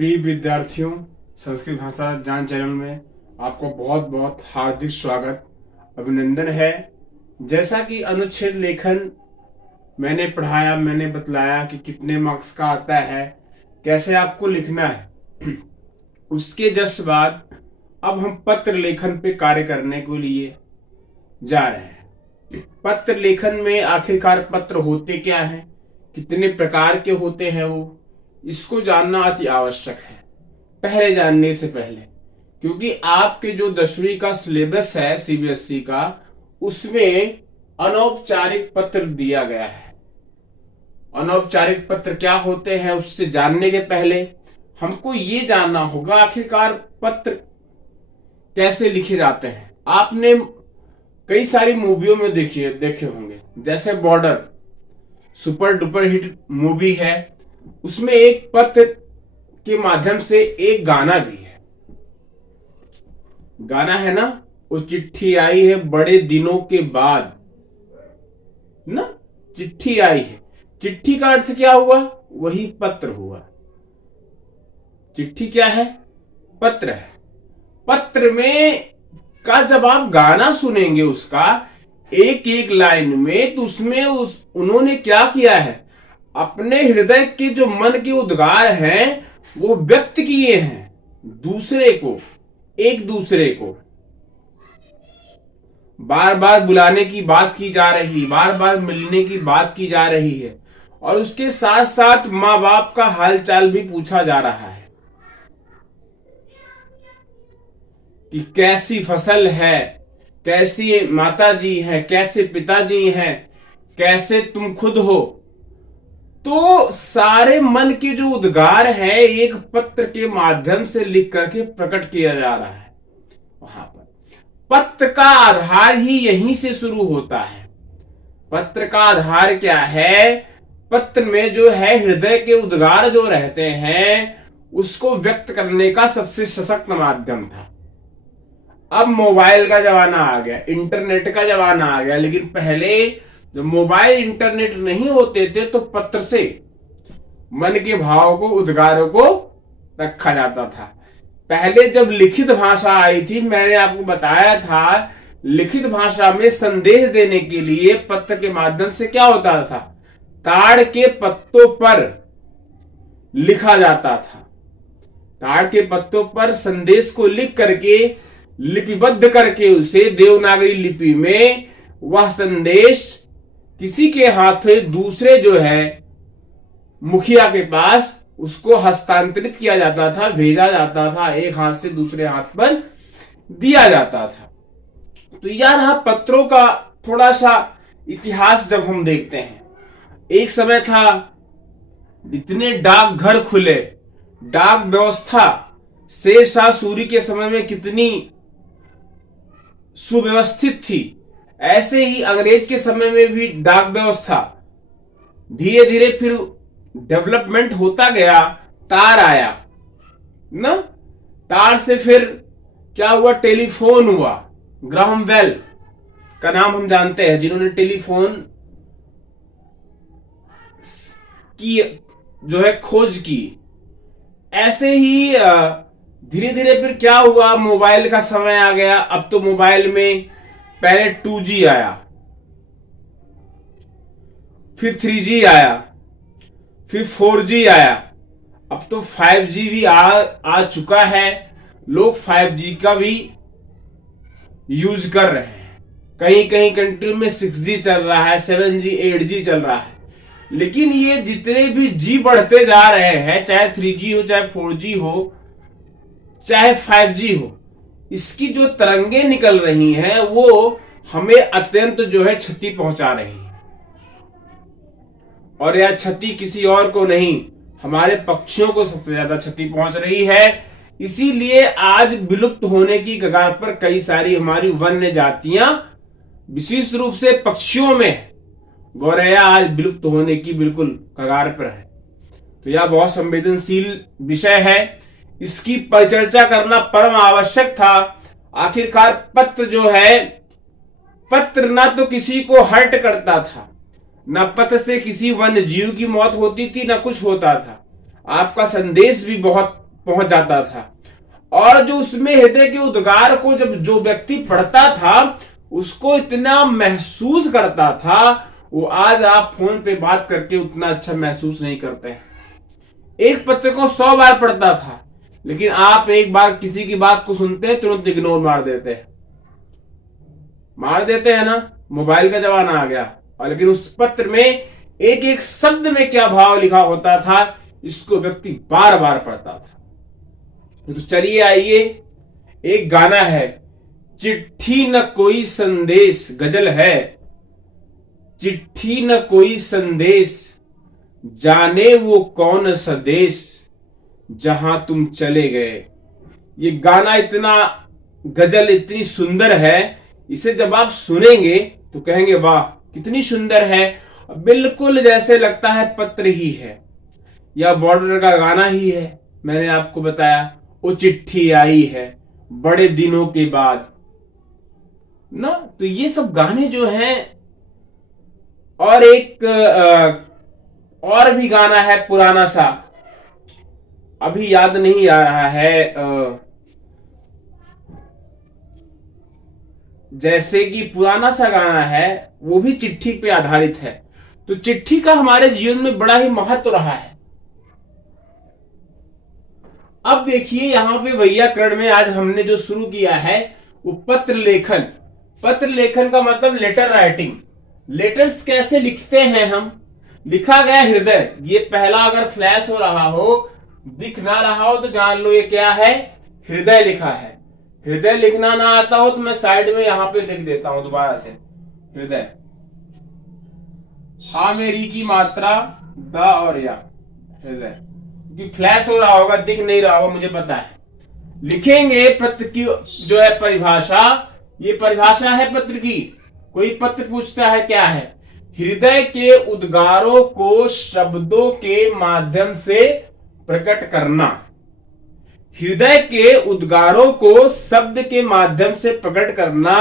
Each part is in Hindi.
प्रिय विद्यार्थियों, संस्कृत भाषा ज्ञान चैनल में आपको बहुत बहुत हार्दिक स्वागत अभिनंदन है। जैसा कि अनुच्छेद लेखन मैंने पढ़ाया, मैंने बतलाया कि कितने मार्क्स का आता है, कैसे आपको लिखना है। उसके जस्ट बाद अब हम पत्र लेखन पे कार्य करने के लिए जा रहे हैं। पत्र लेखन में आखिरकार पत्र होते क्या हैं, कितने प्रकार के होते हैं, वो इसको जानना अति आवश्यक है पहले जानने से पहले, क्योंकि आपके जो 10वीं का सिलेबस है सीबीएसई का, उसमें अनौपचारिक पत्र दिया गया है। अनौपचारिक पत्र क्या होते हैं उससे जानने के पहले हमको ये जानना होगा आखिरकार पत्र कैसे लिखे जाते हैं। आपने कई सारी मूवियों में देखे होंगे, जैसे border super duper hit movie है, उसमें एक पत्र के माध्यम से एक गाना भी है। गाना है ना, वो चिट्ठी आई है बड़े दिनों के बाद ना, चिट्ठी आई है। चिट्ठी का अर्थ क्या हुआ? वही पत्र हुआ। चिट्ठी क्या है? पत्र है। पत्र में का जब आप गाना सुनेंगे उसका एक एक लाइन में, तो उसमें उन्होंने क्या किया है, अपने हृदय के जो मन के उद्गार हैं वो व्यक्त किए हैं दूसरे को, एक दूसरे को। बार बार बुलाने की बात की जा रही, बार बार मिलने की बात की जा रही है, और उसके साथ साथ माँ बाप का हालचाल भी पूछा जा रहा है कि कैसी फसल है, कैसी माता जी है, कैसे पिताजी हैं, कैसे तुम खुद हो। तो सारे मन के जो उद्गार है एक पत्र के माध्यम से लिख करके प्रकट किया जा रहा है। वहां पर पत्र का आधार ही यहीं से शुरू होता है। पत्र का आधार क्या है? पत्र में जो है हृदय के उद्गार जो रहते हैं उसको व्यक्त करने का सबसे सशक्त माध्यम था। अब मोबाइल का जमाना आ गया, इंटरनेट का जमाना आ गया, लेकिन पहले जब मोबाइल इंटरनेट नहीं होते थे तो पत्र से मन के भाव को, उद्गारों को रखा जाता था। पहले जब लिखित भाषा आई थी, मैंने आपको बताया था, लिखित भाषा में संदेश देने के लिए पत्र के माध्यम से क्या होता था, ताड़ के पत्तों पर लिखा जाता था। ताड़ के पत्तों पर संदेश को लिख करके, लिपिबद्ध करके, उसे देवनागरी लिपि में वह संदेश किसी के हाथ दूसरे जो है मुखिया के पास उसको हस्तांतरित किया जाता था, भेजा जाता था, एक हाथ से दूसरे हाथ पर दिया जाता था। तो यह रहा पत्रों का थोड़ा सा इतिहास। जब हम देखते हैं, एक समय था, इतने डाकघर खुले, डाक व्यवस्था शेरशाह सूरी के समय में कितनी सुव्यवस्थित थी, ऐसे ही अंग्रेज के समय में भी डाक व्यवस्था धीरे धीरे फिर डेवलपमेंट होता गया। तार आया ना, तार से फिर क्या हुआ, टेलीफोन हुआ। ग्राहम बेल का नाम हम जानते हैं, जिन्होंने टेलीफोन की जो है खोज की। ऐसे ही धीरे धीरे फिर क्या हुआ, मोबाइल का समय आ गया। अब तो मोबाइल में पहले 2G आया, फिर 3G आया, फिर 4G आया, अब तो 5G भी आ चुका है। लोग 5G का भी यूज कर रहे हैं। कहीं कहीं कंट्री में 6G चल रहा है, 7G 8G चल रहा है। लेकिन ये जितने भी G बढ़ते जा रहे हैं, चाहे 3G हो, चाहे 4G हो, चाहे 5G हो, इसकी जो तरंगे निकल रही हैं वो हमें अत्यंत जो है क्षति पहुंचा रही है। और यह क्षति किसी और को नहीं, हमारे पक्षियों को सबसे ज्यादा क्षति पहुंच रही है। इसीलिए आज विलुप्त होने की कगार पर कई सारी हमारी वन्य जातियां, विशेष रूप से पक्षियों में गौरैया आज विलुप्त होने की बिल्कुल कगार पर है। तो यह बहुत संवेदनशील विषय है, इसकी परिचर्चा करना परम आवश्यक था। आखिरकार पत्र जो है, पत्र ना तो किसी को हर्ट करता था, ना पत्र से किसी वन्य जीव की मौत होती थी, ना कुछ होता था। आपका संदेश भी बहुत पहुंच जाता था। और जो उसमें हृदय के उद्गार को जब जो व्यक्ति पढ़ता था उसको इतना महसूस करता था, वो आज आप फोन पे बात करके उतना अच्छा महसूस नहीं करते हैं। एक पत्र को 100 बार पढ़ता था, लेकिन आप एक बार किसी की बात को सुनते हैं तुरंत इग्नोर मार देते हैं ना। मोबाइल का जमाना आ गया, और लेकिन उस पत्र में एक एक शब्द में क्या भाव लिखा होता था इसको व्यक्ति बार बार पढ़ता था। तो चलिए आइए, एक गाना है, चिट्ठी न कोई संदेश, गजल है। चिट्ठी न कोई संदेश, जाने वो कौन सा देश, जहां तुम चले गए। ये गाना इतना, गजल इतनी सुंदर है, इसे जब आप सुनेंगे तो कहेंगे वाह कितनी सुंदर है। बिल्कुल जैसे लगता है पत्र ही है या बॉर्डर का गाना ही है। मैंने आपको बताया वो चिट्ठी आई है बड़े दिनों के बाद ना। तो ये सब गाने जो हैं, और एक और भी गाना है पुराना सा, अभी याद नहीं आ रहा है, जैसे कि पुराना सा गाना है वो भी चिट्ठी पे आधारित है। तो चिट्ठी का हमारे जीवन में बड़ा ही महत्व रहा है। अब देखिए यहां पे वैयाकरण में आज हमने जो शुरू किया है वो पत्र लेखन। पत्र लेखन का मतलब लेटर राइटिंग। लेटर्स कैसे लिखते हैं हम, लिखा गया हृदय, ये पहला अगर फ्लैश हो रहा हो, दिख ना रहा हो तो जान लो ये क्या है, हृदय लिखा है। हृदय लिखना ना आता हो तो मैं साइड में यहां पे लिख देता हूं दोबारा से, हृदय। हा मेरी की मात्रा द और या, हृदय, क्योंकि फ्लैश हो रहा होगा, दिख नहीं रहा होगा मुझे पता है। लिखेंगे पत्र की जो है परिभाषा, ये परिभाषा है पत्र की। कोई पत्र पूछता है क्या है, हृदय के उद्गारों को शब्दों के माध्यम से प्रकट करना। हृदय के उद्गारों को शब्द के माध्यम से प्रकट करना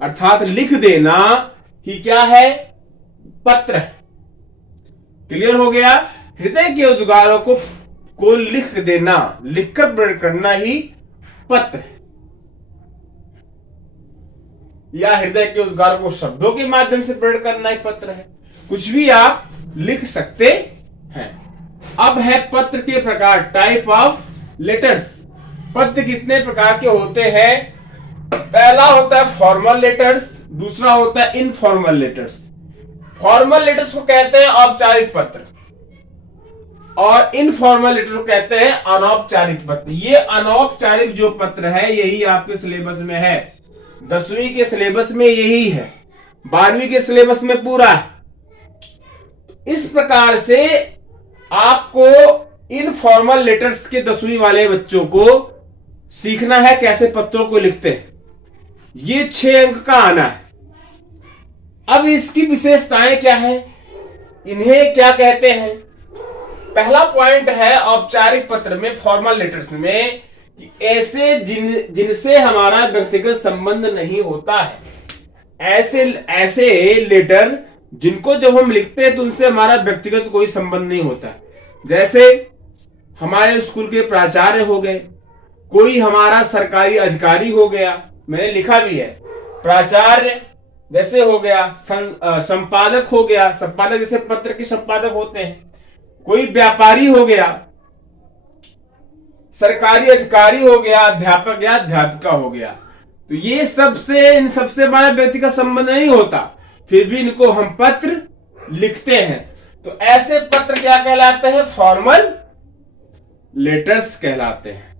अर्थात लिख देना ही क्या है, पत्र। क्लियर हो गया। हृदय के उद्गारों को लिख देना, लिखकर प्रकट करना ही पत्र, या हृदय के उद्गारों को शब्दों के माध्यम से प्रकट करना ही पत्र है। कुछ भी आप लिख सकते हैं। अब है पत्र के प्रकार, टाइप ऑफ लेटर्स। पत्र कितने प्रकार के होते हैं, पहला होता है फॉर्मल लेटर्स, दूसरा होता है इनफॉर्मल लेटर्स। फॉर्मल लेटर्स को कहते हैं औपचारिक पत्र, और इनफॉर्मल लेटर को कहते हैं अनौपचारिक पत्र। ये अनौपचारिक जो पत्र है यही आपके सिलेबस में है, 10वीं के सिलेबस में यही है, 12वीं के सिलेबस में पूरा है। इस प्रकार से आपको इनफॉर्मल लेटर्स के 10वीं वाले बच्चों को सीखना है कैसे पत्रों को लिखते हैं। ये 6 अंक का आना है। अब इसकी विशेषताएं क्या है, इन्हें क्या कहते हैं। पहला पॉइंट है औपचारिक पत्र में, फॉर्मल लेटर्स में, कि ऐसे जिनसे हमारा व्यक्तिगत संबंध नहीं होता है, ऐसे लेटर जिनको जब हम लिखते हैं तो उनसे हमारा व्यक्तिगत कोई संबंध नहीं होता है। जैसे हमारे स्कूल के प्राचार्य हो गए, कोई हमारा सरकारी अधिकारी हो गया, मैंने लिखा भी है, प्राचार्य जैसे हो गया, संपादक हो गया, संपादक जैसे पत्र के संपादक होते हैं, कोई व्यापारी हो गया, सरकारी अधिकारी हो गया, अध्यापक या अध्यापिका हो गया। तो ये इन सबसे हमारा व्यक्तिगत संबंध नहीं होता, फिर भी इनको हम पत्र लिखते हैं। तो ऐसे पत्र क्या कहलाते हैं, फॉर्मल लेटर्स कहलाते हैं।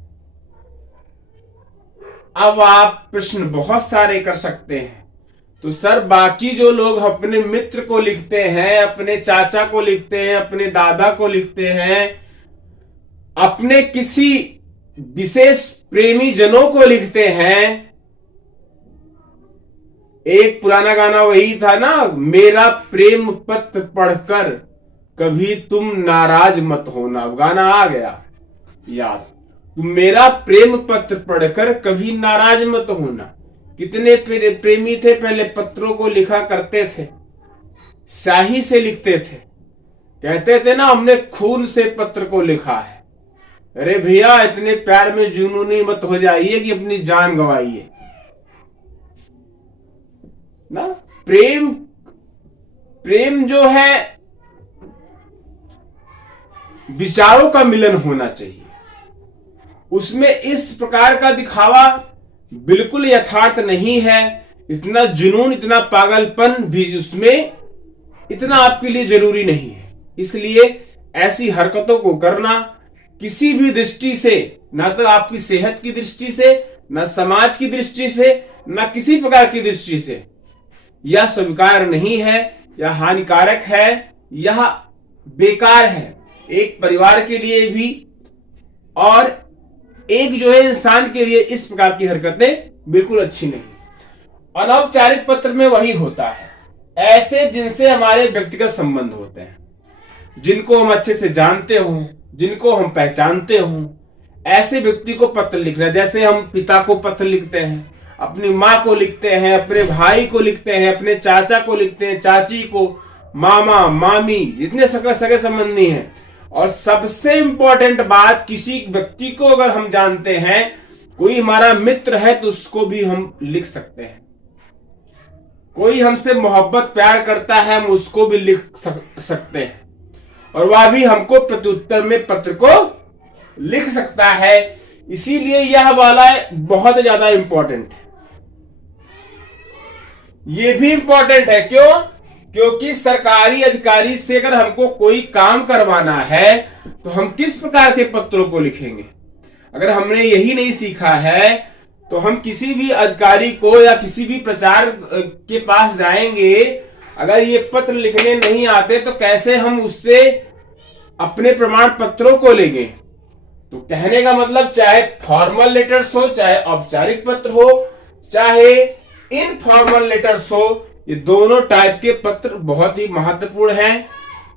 अब आप प्रश्न बहुत सारे कर सकते हैं, तो सर बाकी जो लोग अपने मित्र को लिखते हैं, अपने चाचा को लिखते हैं, अपने दादा को लिखते हैं, अपने किसी विशेष प्रेमी जनों को लिखते हैं। एक पुराना गाना वही था ना, मेरा प्रेम पत्र पढ़कर कभी तुम नाराज मत होना, गाना आ गया याद। तुम मेरा प्रेम पत्र पढ़कर कभी नाराज मत होना। कितने प्रेमी थे पहले पत्रों को लिखा करते थे, स्याही से लिखते थे, कहते थे ना हमने खून से पत्र को लिखा है। अरे भैया इतने प्यार में जुनूनी मत हो जाइए कि अपनी जान गंवाइए ना। प्रेम प्रेम जो है विचारों का मिलन होना चाहिए। उसमें इस प्रकार का दिखावा बिल्कुल यथार्थ नहीं है। इतना जुनून, इतना पागलपन भी उसमें इतना आपके लिए जरूरी नहीं है। इसलिए ऐसी हरकतों को करना किसी भी दृष्टि से, ना तो आपकी सेहत की दृष्टि से, ना समाज की दृष्टि से, ना किसी प्रकार की दृष्टि से यह स्वीकार नहीं है, यह हानिकारक है, यह बेकार है एक परिवार के लिए भी और एक जो है इंसान के लिए। इस प्रकार की हरकतें बिल्कुल अच्छी नहीं। अनौपचारिक पत्र में वही होता है, ऐसे जिनसे हमारे व्यक्तिगत संबंध होते हैं, जिनको हम अच्छे से जानते हो, जिनको हम पहचानते हो, ऐसे व्यक्ति को पत्र लिखना। जैसे हम पिता को पत्र लिखते हैं, अपनी माँ को लिखते हैं, अपने भाई को लिखते हैं, अपने चाचा को लिखते हैं, चाची को, मामा मामी, जितने सगे संबंधी हैं। और सबसे इंपॉर्टेंट बात, किसी व्यक्ति को अगर हम जानते हैं, कोई हमारा मित्र है, तो उसको भी हम लिख सकते हैं। कोई हमसे मोहब्बत प्यार करता है, हम उसको भी लिख सकते हैं, और वह भी हमको प्रत्युत्तर में पत्र को लिख सकता है। इसीलिए यह वाला बहुत ज्यादा इंपॉर्टेंट है। यह भी इंपॉर्टेंट है, क्यों? क्योंकि सरकारी अधिकारी से अगर हमको कोई काम करवाना है, तो हम किस प्रकार के पत्रों को लिखेंगे? अगर हमने यही नहीं सीखा है, तो हम किसी भी अधिकारी को या किसी भी प्रचार के पास जाएंगे, अगर ये पत्र लिखने नहीं आते, तो कैसे हम उससे अपने प्रमाण पत्रों को लेंगे? तो कहने का मतलब, चाहे फॉर्मल लेटर्स हो, चाहे औपचारिक पत्र हो, चाहे इनफॉर्मल लेटर्स हो, ये दोनों टाइप के पत्र बहुत ही महत्वपूर्ण हैं।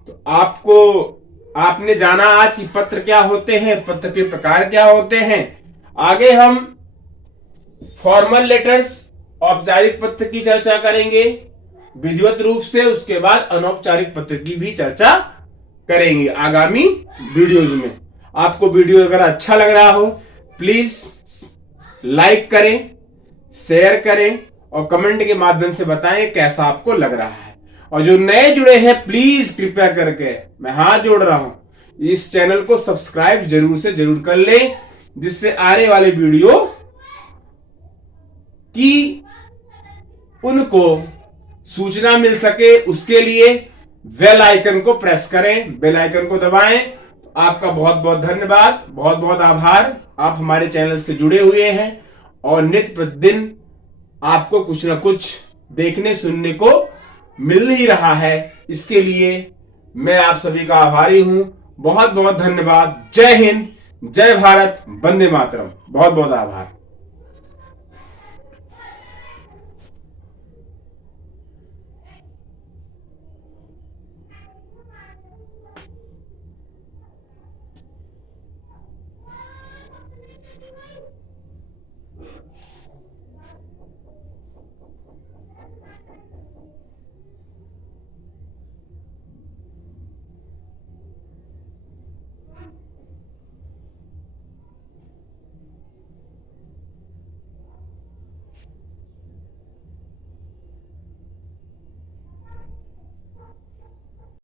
तो आपने जाना आज कि पत्र क्या होते हैं, पत्र के प्रकार क्या होते हैं। आगे हम फॉर्मल लेटर्स, औपचारिक पत्र की चर्चा करेंगे विधिवत रूप से। उसके बाद अनौपचारिक पत्र की भी चर्चा करेंगे आगामी वीडियोज में। आपको वीडियो अगर अच्छा लग रहा हो, प्लीज लाइक करें, शेयर करें और कमेंट के माध्यम से बताएं कैसा आपको लग रहा है। और जो नए जुड़े हैं, प्लीज कृपया करके मैं हाथ जोड़ रहा हूं, इस चैनल को सब्सक्राइब जरूर से जरूर कर लें, जिससे आने वाले वीडियो की उनको सूचना मिल सके। उसके लिए बेल आइकन को प्रेस करें, बेल आइकन को दबाएं। आपका बहुत बहुत धन्यवाद, बहुत बहुत आभार। आप हमारे चैनल से जुड़े हुए हैं और नित्य प्रतिदिन आपको कुछ ना कुछ देखने सुनने को मिल ही रहा है। इसके लिए मैं आप सभी का आभारी हूं। बहुत बहुत धन्यवाद। जय हिंद, जय भारत, वंदे मातरम। बहुत बहुत आभार।